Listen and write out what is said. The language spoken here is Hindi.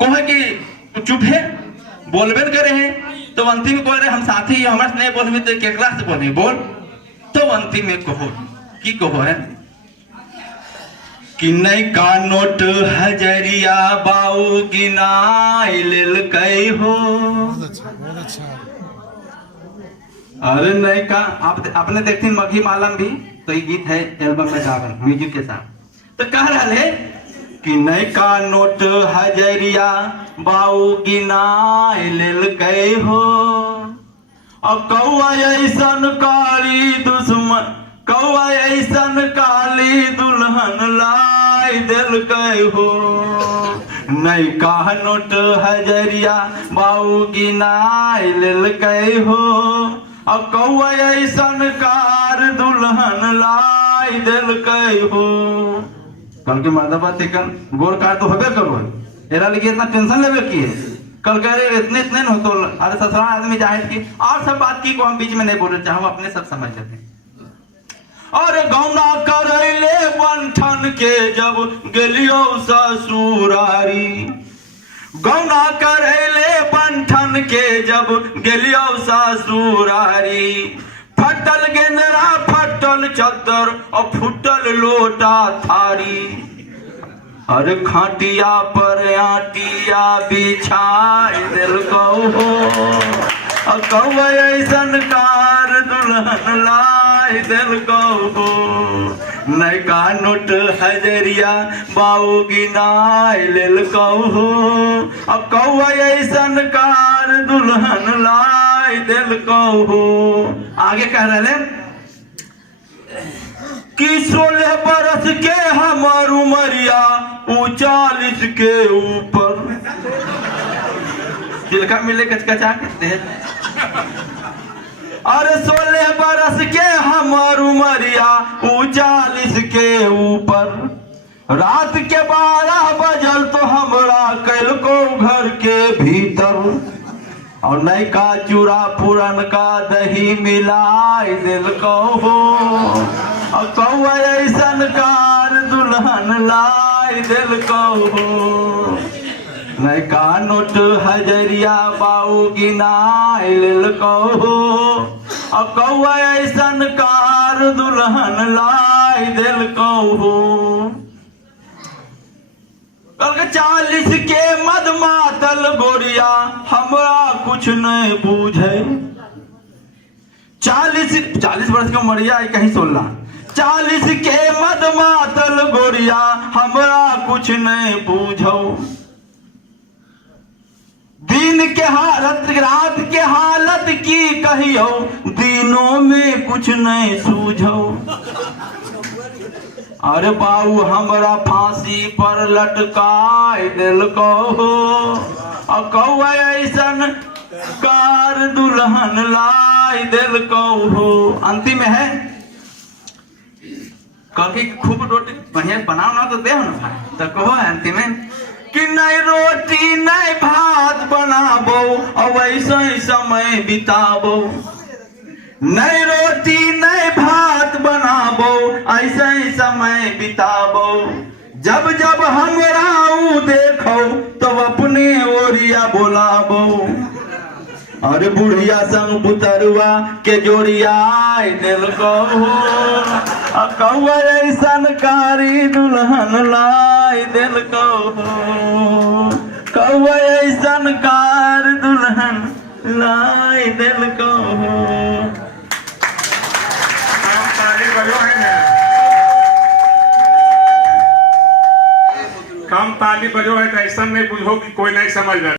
कहे कि चुप है बोलबे करे है। तो अंतिम में बोल रहे हम साथी हमारे नहीं बोलबे तो केकरा से बोले बोल। तो अंतिम में कहो की कहो है कि नहीं का नोट हजरिया बाऊ गिनाई लेल कई हो। अरे नहीं का आप आपने देखती मघी मालम भी तो ये गीत है एल्बम में गावन म्यूजिक के साथ। तो कह रहा है कि नहीं का नोट हजरिया बाऊ गिनाई लेल कई हो। और कौआ ऐसन काली दुश्मन कौआ ऐसन काली दुल्हन लाई दिल कई हो। नहीं का नोट हजरिया बाऊ गिनाई लेल कई हो। और कौआ ऐसन कार दुल्हन लाई दिल कई हो। कल के मादा बात गोर कार तो होबे करो एरा लगे इतना टेंशन लेवे की है। कल कह रहे इतने इतने न हो तो अरे ससुराल आदमी जाहिर की और सब बात की को हम बीच में नहीं बोल रहे चाहे अपने सब समझ लेते हैं। और गौना करैले बंठन के जब गेलियो ससुरारी गौना करैले बंठन के जब गेलियो ससुरारी। फटल गेंदरा फटल चद्दर और फुटल लोटा थारी। अरे खाटिया पर आटिया बिछाई दिल कहो। और कौआ ऐसन कार दुल्हन लाई दिल कहो। नहीं का नोट हजरिया बाऊ गिनाई लेल कहो। और कौआ ऐसन कार दुल्हन लाई दिल कहो। आगे कह रहे कि 16 बरस के हमार उमरिया 40 के ऊपर। तिलका मिले कचकचा कहते हैं। अरे 16 बरस के हमार उमरिया 40 के ऊपर। रात के 12 बजल तो हमरा कल को घर के भीतर। और नहीं का चूरा पूरन का दही मिलाई दिल कहो। और कौआ ऐसन कार दुल्हन लाई दिल कहो। नहीं का नोट हजरिया बाऊ गिनाई लेल कहो। और कौआ ऐसन कार दुल्हन लाई दिल कहो। कल 40 के मद मातल गोरिया हमरा कुछ नहीं बूझे। 40 वर्ष की उमरिया कहीं 16 40 के मद मातल गोरिया हमरा कुछ नहीं बूझो। दिन के हालत रात के हालत की कहियो दिनों में कुछ नहीं सूझो। अरे बाऊ हमरा फांसी पर लटकाई दिल कहो। और कौआ ऐसन कार दुल्हन लाई दिल कहो। अंतिम में है कल की खूब रोटी बढ़िया बनाओ ना तो दे ना तो कहो अंतिम में कि नहीं रोटी नहीं भात बनाबो और वैसे ही समय बिताबो। नहीं रोटी नहीं भात बनाबो ऐसे ही समय बिताबो। जब जब हमरा देखो तो अपने ओरिया बोलाबो। अरे बुढ़िया संग बुतरुआ के जोड़िया दिल कहो। कौआ ऐसन कारी दुल्हन लाई दिल कहो। कौआ ऐसन कार दुल्हन लाई दिल कहो। कम ताली बजो है तो ऐसा नहीं बुझो कि कोई नहीं समझ रहा।